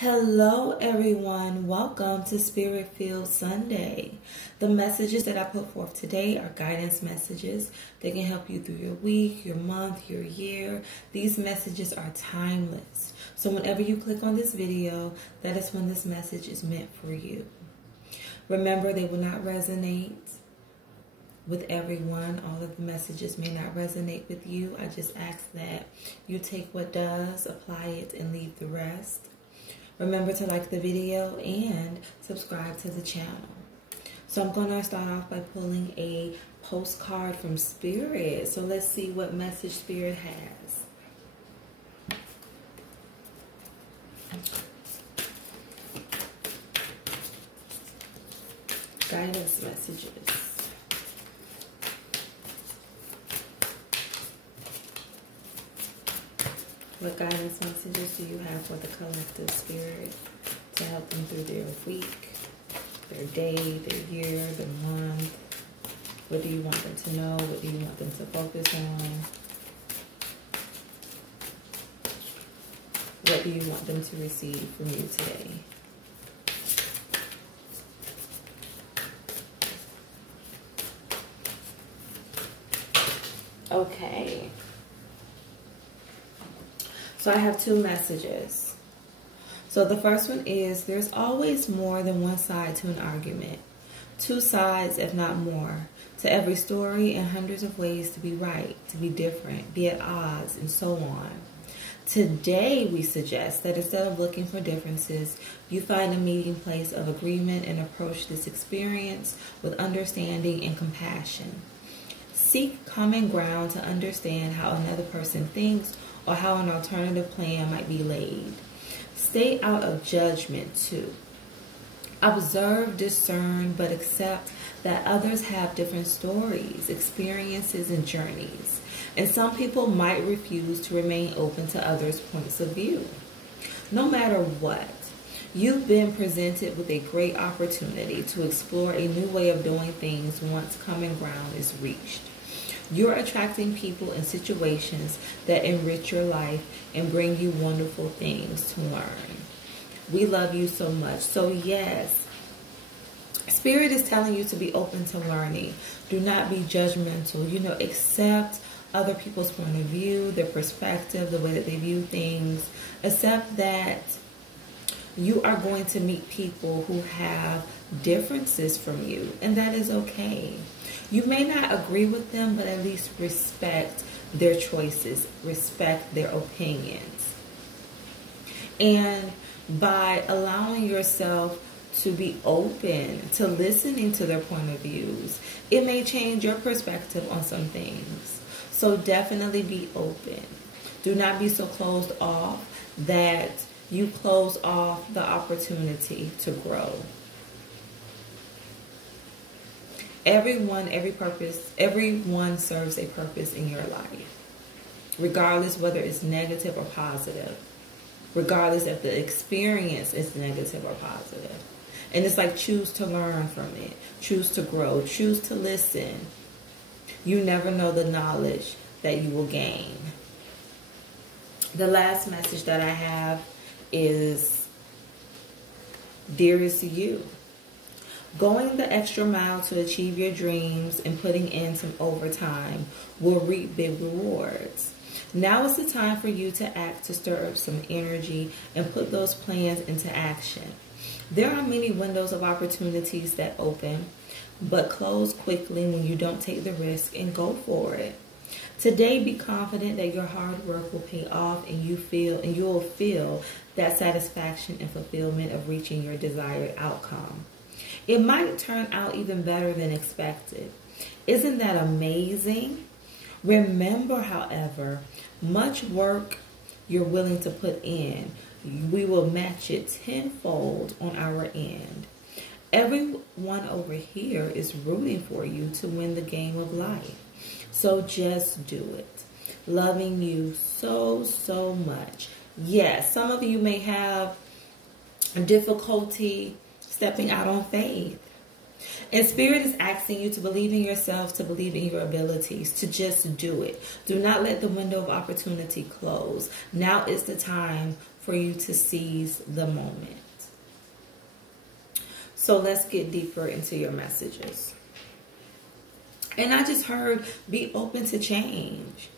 Hello everyone, welcome to Spirit Filled Sunday. The messages that I put forth today are guidance messages. They can help you through your week, your month, your year. These messages are timeless. So whenever you click on this video, that is when this message is meant for you. Remember, they will not resonate with everyone. All of the messages may not resonate with you. I just ask that you take what does, apply it, and leave the rest. Remember to like the video and subscribe to the channel. So I'm going to start off by pulling a postcard from Spirit. So let's see what message Spirit has. Guidance messages. What guidance messages do you have for the collective spirit to help them through their week, their day, their year, their month? What do you want them to know? What do you want them to focus on? What do you want them to receive from you today? Okay. So I have two messages. So the first one is, there's always more than one side to an argument. Two sides, if not more, to every story, and hundreds of ways to be right, to be different, be at odds, and so on. Today, we suggest that instead of looking for differences, you find a meeting place of agreement and approach this experience with understanding and compassion. Seek common ground to understand how another person thinks or how an alternative plan might be laid. Stay out of judgment too. Observe, discern, but accept that others have different stories, experiences, and journeys. And some people might refuse to remain open to others' points of view. No matter what, you've been presented with a great opportunity to explore a new way of doing things once common ground is reached. You're attracting people and situations that enrich your life and bring you wonderful things to learn. We love you so much. So yes, Spirit is telling you to be open to learning. Do not be judgmental. Accept other people's point of view, their perspective, the way that they view things. Accept that you are going to meet people who have differences from you, and that is okay. You may not agree with them, but at least respect their choices, respect their opinions. And by allowing yourself to be open to listening to their point of views, it may change your perspective on some things. So definitely be open. Do not be so closed off that you close off the opportunity to grow. Everyone serves a purpose in your life, regardless whether it's negative or positive, regardless if the experience is negative or positive. And it's like, choose to learn from it, choose to grow, choose to listen. You never know the knowledge that you will gain. The last message that I have is, dearest you. Going the extra mile to achieve your dreams and putting in some overtime will reap big rewards. Now is the time for you to act, to stir up some energy and put those plans into action. There are many windows of opportunities that open, but close quickly when you don't take the risk and go for it. Today, be confident that your hard work will pay off, and you will feel that satisfaction and fulfillment of reaching your desired outcome. It might turn out even better than expected. Isn't that amazing? Remember, however, much work you're willing to put in, we will match it tenfold on our end. Everyone over here is rooting for you to win the game of life. So just do it. Loving you so, so much. Yes, some of you may have difficulty stepping out on faith. And Spirit is asking you to believe in yourself, to believe in your abilities, to just do it. Do not let the window of opportunity close. Now is the time for you to seize the moment. So let's get deeper into your messages. And I just heard, be open to change.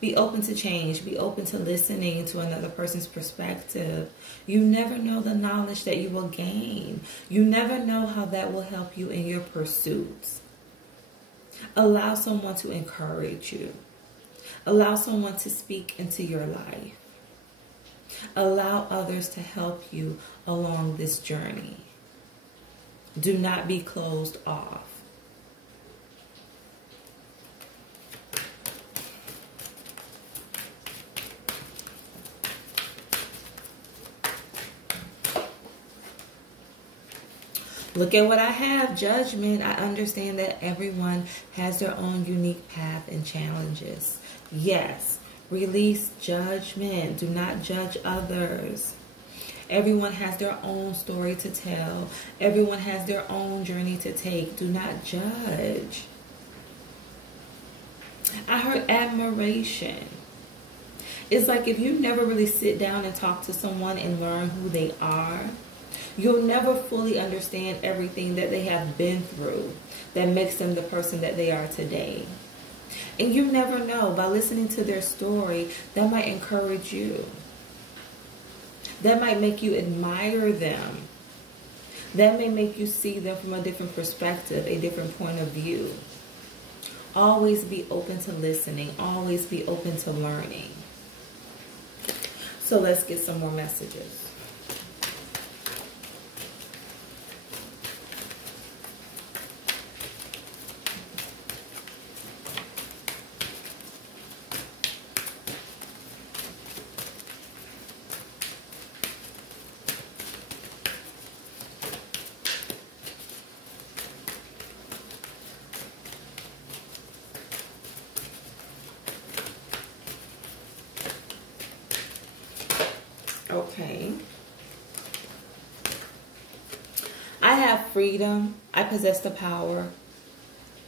Be open to change. Be open to listening to another person's perspective. You never know the knowledge that you will gain. You never know how that will help you in your pursuits. Allow someone to encourage you. Allow someone to speak into your life. Allow others to help you along this journey. Do not be closed off. Look at what I have, Judgment. I understand that everyone has their own unique path and challenges. Yes, release judgment. Do not judge others. Everyone has their own story to tell. Everyone has their own journey to take. Do not judge. I heard admiration. It's like if you never really sit down and talk to someone and learn who they are, you'll never fully understand everything that they have been through that makes them the person that they are today. And you never know, by listening to their story, that might encourage you. That might make you admire them. That may make you see them from a different perspective, a different point of view. Always be open to listening. Always be open to learning. So let's get some more messages. Okay. I have freedom. I possess the power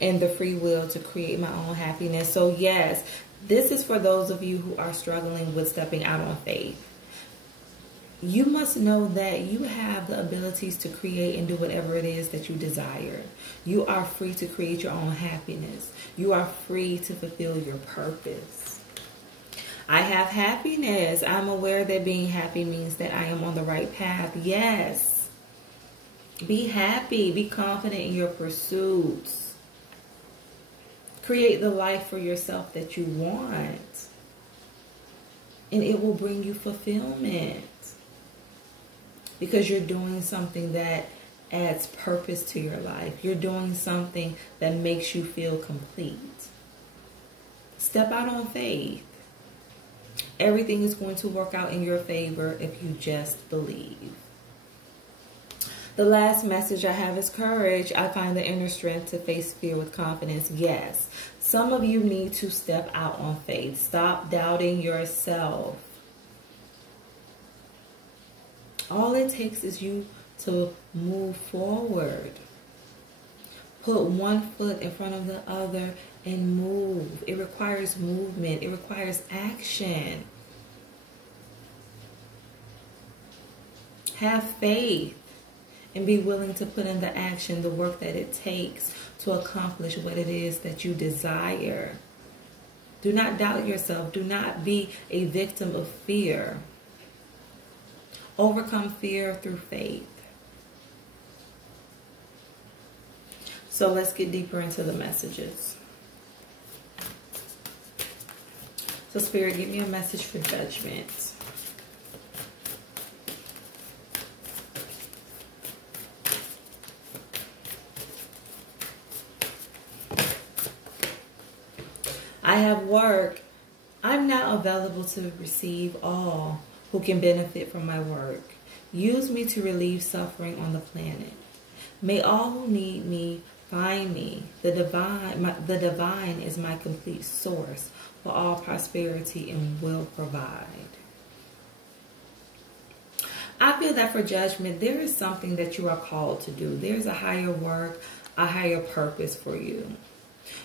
and the free will to create my own happiness. So yes, this is for those of you who are struggling with stepping out on faith. You must know that you have the abilities to create and do whatever it is that you desire. You are free to create your own happiness. You are free to fulfill your purpose. I have happiness. I'm aware that being happy means that I am on the right path. Yes. Be happy. Be confident in your pursuits. Create the life for yourself that you want. And it will bring you fulfillment. Because you're doing something that adds purpose to your life. You're doing something that makes you feel complete. Step out on faith. Everything is going to work out in your favor if you just believe. The last message I have is courage. I find the inner strength to face fear with confidence. Yes, some of you need to step out on faith. Stop doubting yourself. All it takes is you to move forward. Put one foot in front of the other and move. It requires movement. It requires action. Have faith and be willing to put into action the work that it takes to accomplish what it is that you desire. Do not doubt yourself. Do not be a victim of fear. Overcome fear through faith. So let's get deeper into the messages. So Spirit, give me a message for Judgment. I have work. I'm now available to receive all who can benefit from my work. Use me to relieve suffering on the planet. May all who need me find me. The divine is my complete source for all prosperity and will provide. I feel that for Judgment, there is something that you are called to do. There's a higher work, a higher purpose for you.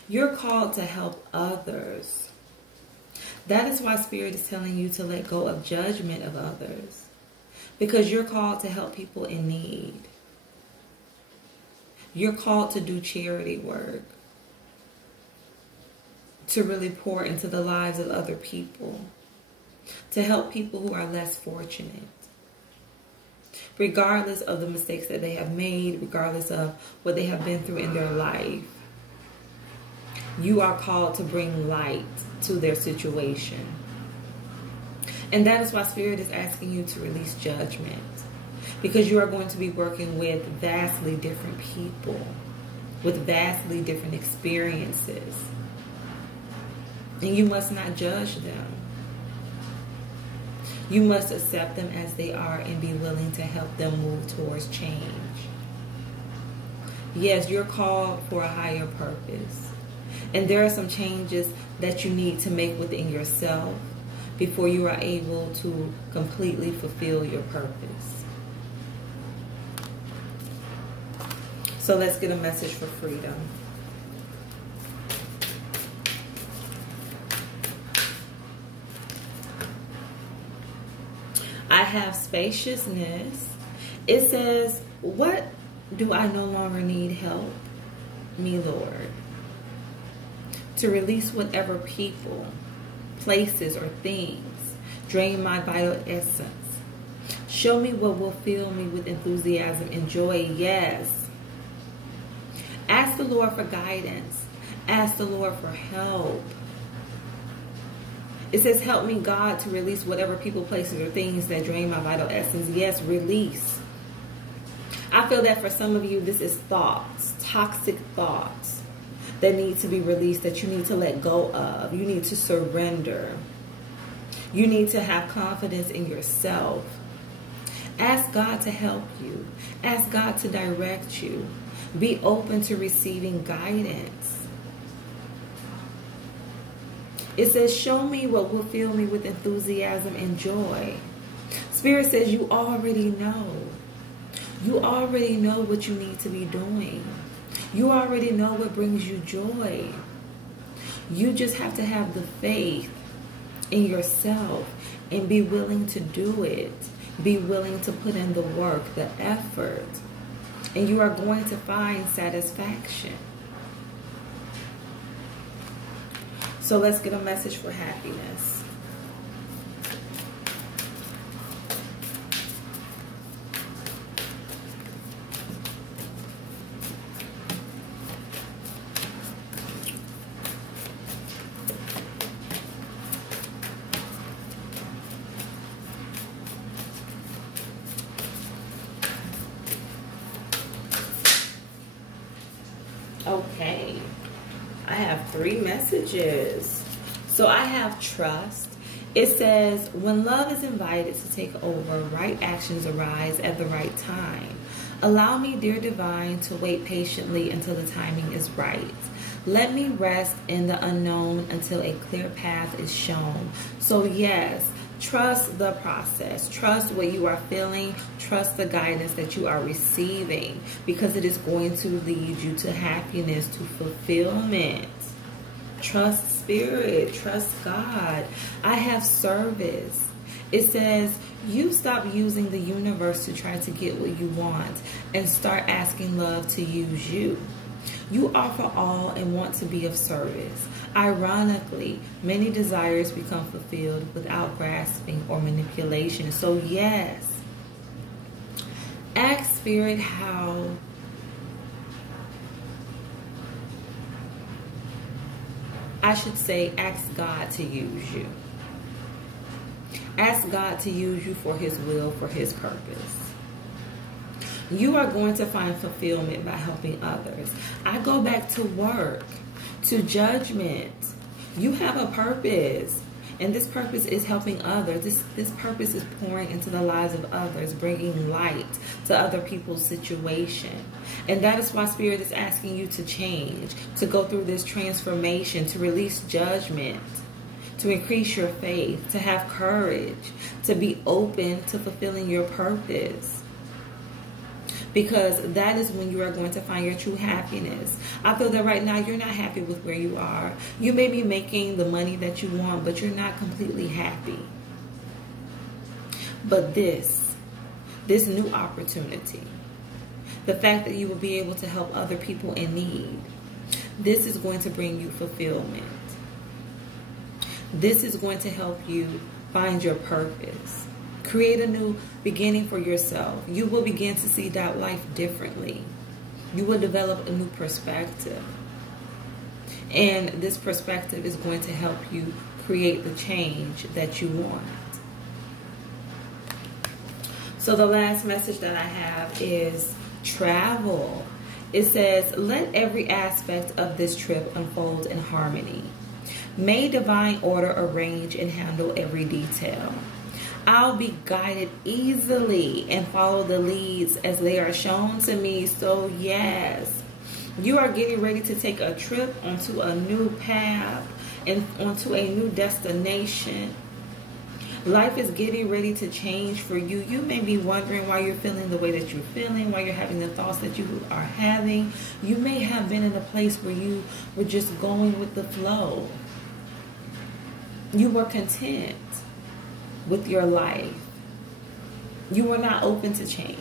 You're called to help others. That is why Spirit is telling you to let go of judgment of others. Because you're called to help people in need. You're called to do charity work. To really pour into the lives of other people. To help people who are less fortunate. Regardless of the mistakes that they have made, regardless of what they have been through in their life. You are called to bring light to their situation. And that is why Spirit is asking you to release judgment. Because you are going to be working with vastly different people. With vastly different experiences. And you must not judge them. You must accept them as they are and be willing to help them move towards change. Yes, you're called for a higher purpose. And there are some changes that you need to make within yourself before you are able to completely fulfill your purpose. So let's get a message for freedom. I have spaciousness. It says, what do I no longer need help? Me, Lord. To release whatever people, places, or things drain my vital essence. Show me what will fill me with enthusiasm and joy. Yes. Ask the Lord for guidance. Ask the Lord for help. It says, help me, God, to release whatever people, places, or things that drain my vital essence. Yes, release. I feel that for some of you, this is thoughts, toxic thoughts that need to be released, that you need to let go of. You need to surrender. You need to have confidence in yourself. Ask God to help you. Ask God to direct you. Be open to receiving guidance. It says, show me what will fill me with enthusiasm and joy. Spirit says you already know. You already know what you need to be doing. You already know what brings you joy. You just have to have the faith in yourself and be willing to do it. Be willing to put in the work, the effort. And you are going to find satisfaction. So let's get a message for happiness. Okay. I have 3 messages. So I have trust. It says, when love is invited to take over, right actions arise at the right time. Allow me, dear divine, to wait patiently until the timing is right. Let me rest in the unknown until a clear path is shown. So yes, trust the process. Trust what you are feeling. Trust the guidance that you are receiving, because it is going to lead you to happiness, to fulfillment. Trust Spirit. Trust God. I have service. It says, you stop using the universe to try to get what you want and start asking love to use you. You offer all and want to be of service. Ironically, many desires become fulfilled without grasping or manipulation. So yes, ask Spirit how I should say, ask God to use you. Ask God to use you for His will, for His purpose. You are going to find fulfillment by helping others. I go back to work, to judgment. You have a purpose. And this purpose is helping others. This purpose is pouring into the lives of others, bringing light to other people's situation. And that is why Spirit is asking you to change, to go through this transformation, to release judgment, to increase your faith, to have courage, to be open to fulfilling your purpose. because that is when you are going to find your true happiness. I feel that right now you're not happy with where you are. You may be making the money that you want, but you're not completely happy. But this new opportunity, the fact that you will be able to help other people in need, this is going to bring you fulfillment. This is going to help you find your purpose. Create a new beginning for yourself. You will begin to see that life differently. You will develop a new perspective. And this perspective is going to help you create the change that you want. So the last message that I have is travel. It says, let every aspect of this trip unfold in harmony. May divine order arrange and handle every detail. I'll be guided easily and follow the leads as they are shown to me. So yes, you are getting ready to take a trip onto a new path and onto a new destination. Life is getting ready to change for you. You may be wondering why you're feeling the way that you're feeling, why you're having the thoughts that you are having. You may have been in a place where you were just going with the flow. You were content with your life. You were not open to change.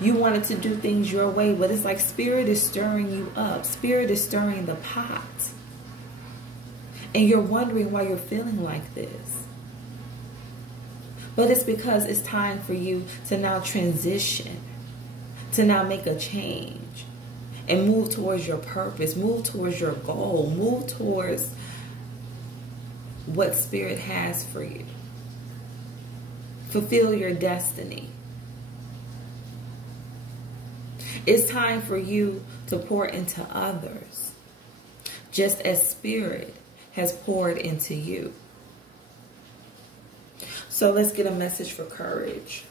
You wanted to do things your way, but it's like Spirit is stirring you up. Spirit is stirring the pot. And you're wondering why you're feeling like this. But it's because it's time for you to now transition, to now make a change, and move towards your purpose, move towards your goal, move towards what Spirit has for you. Fulfill your destiny. It's time for you to pour into others, just as Spirit has poured into you. So let's get a message for courage.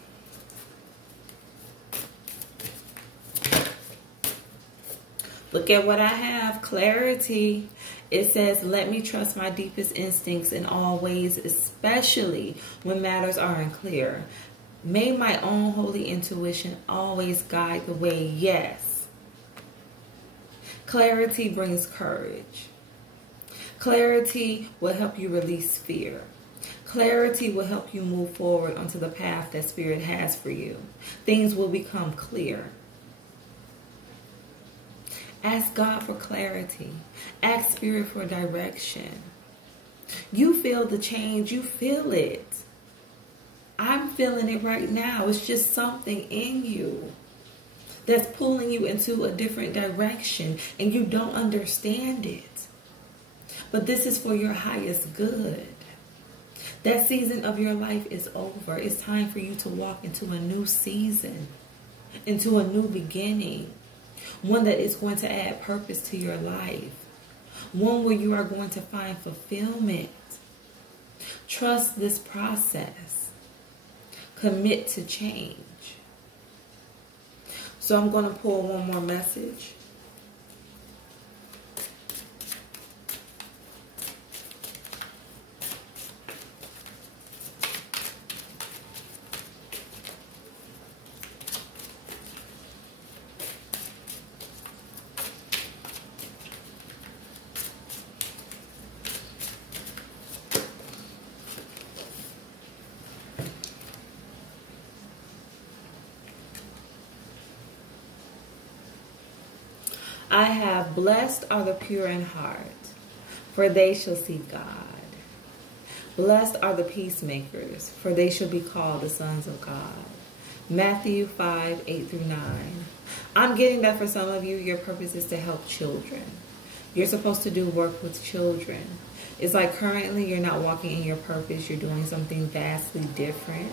Look at what I have. Clarity. It says, let me trust my deepest instincts in all ways, especially when matters are unclear. May my own holy intuition always guide the way. Yes. Clarity brings courage. Clarity will help you release fear. Clarity will help you move forward onto the path that Spirit has for you. Things will become clear. Ask God for clarity. Ask Spirit for direction. You feel the change. You feel it. I'm feeling it right now. It's just something in you that's pulling you into a different direction, and you don't understand it. But this is for your highest good. That season of your life is over. It's time for you to walk into a new season, into a new beginning. One that is going to add purpose to your life. One where you are going to find fulfillment. Trust this process. Commit to change. So I'm going to pull one more message. I have, blessed are the pure in heart, for they shall see God. Blessed are the peacemakers, for they shall be called the sons of God. Matthew 5:8-9. I'm getting that for some of you, your purpose is to help children. You're supposed to do work with children. It's like currently you're not walking in your purpose. You're doing something vastly different.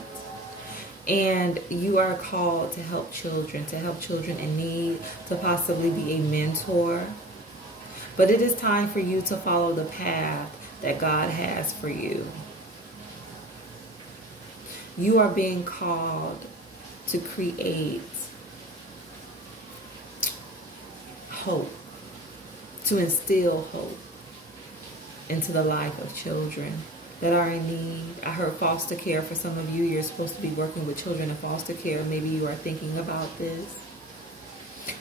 And you are called to help children in need, to possibly be a mentor. But it is time for you to follow the path that God has for you. You are being called to create hope, to instill hope into the life of children. that are in need. I heard foster care for some of you. You're supposed to be working with children in foster care. Maybe you are thinking about this.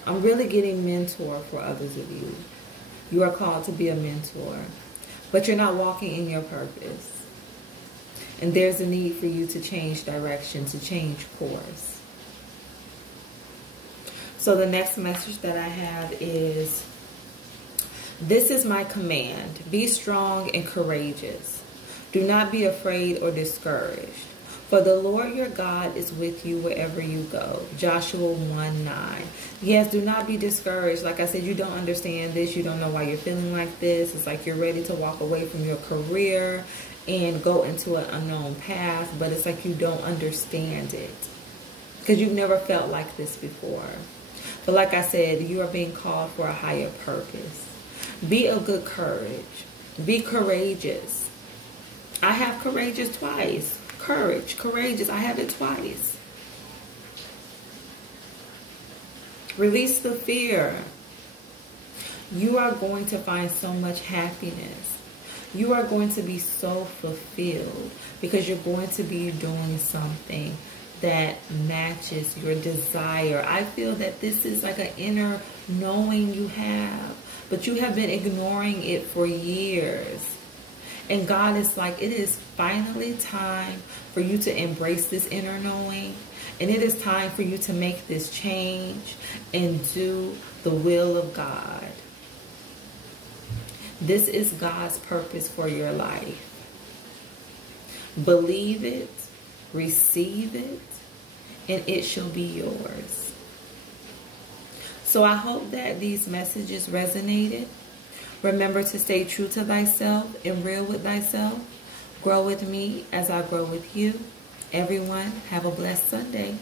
I'm really getting mentor for others of you. You are called to be a mentor, but you're not walking in your purpose. And there's a need for you to change direction, to change course. So the next message that I have is, this is my command. Be strong and courageous. Do not be afraid or discouraged. For the Lord your God is with you wherever you go. Joshua 1:9. Yes, do not be discouraged. Like I said, you don't understand this. You don't know why you're feeling like this. It's like you're ready to walk away from your career and go into an unknown path. But it's like you don't understand it because you've never felt like this before. But like I said, you are being called for a higher purpose. Be of good courage. Be courageous. I have courageous twice. Courage, courageous. I have it twice. Release the fear. You are going to find so much happiness. You are going to be so fulfilled because you're going to be doing something that matches your desire. I feel that this is like an inner knowing you have, but you have been ignoring it for years. And God is like, it is finally time for you to embrace this inner knowing. And it is time for you to make this change and do the will of God. This is God's purpose for your life. Believe it, receive it, and it shall be yours. So I hope that these messages resonated. Remember to stay true to thyself and real with thyself. Grow with me as I grow with you. Everyone, have a blessed Sunday.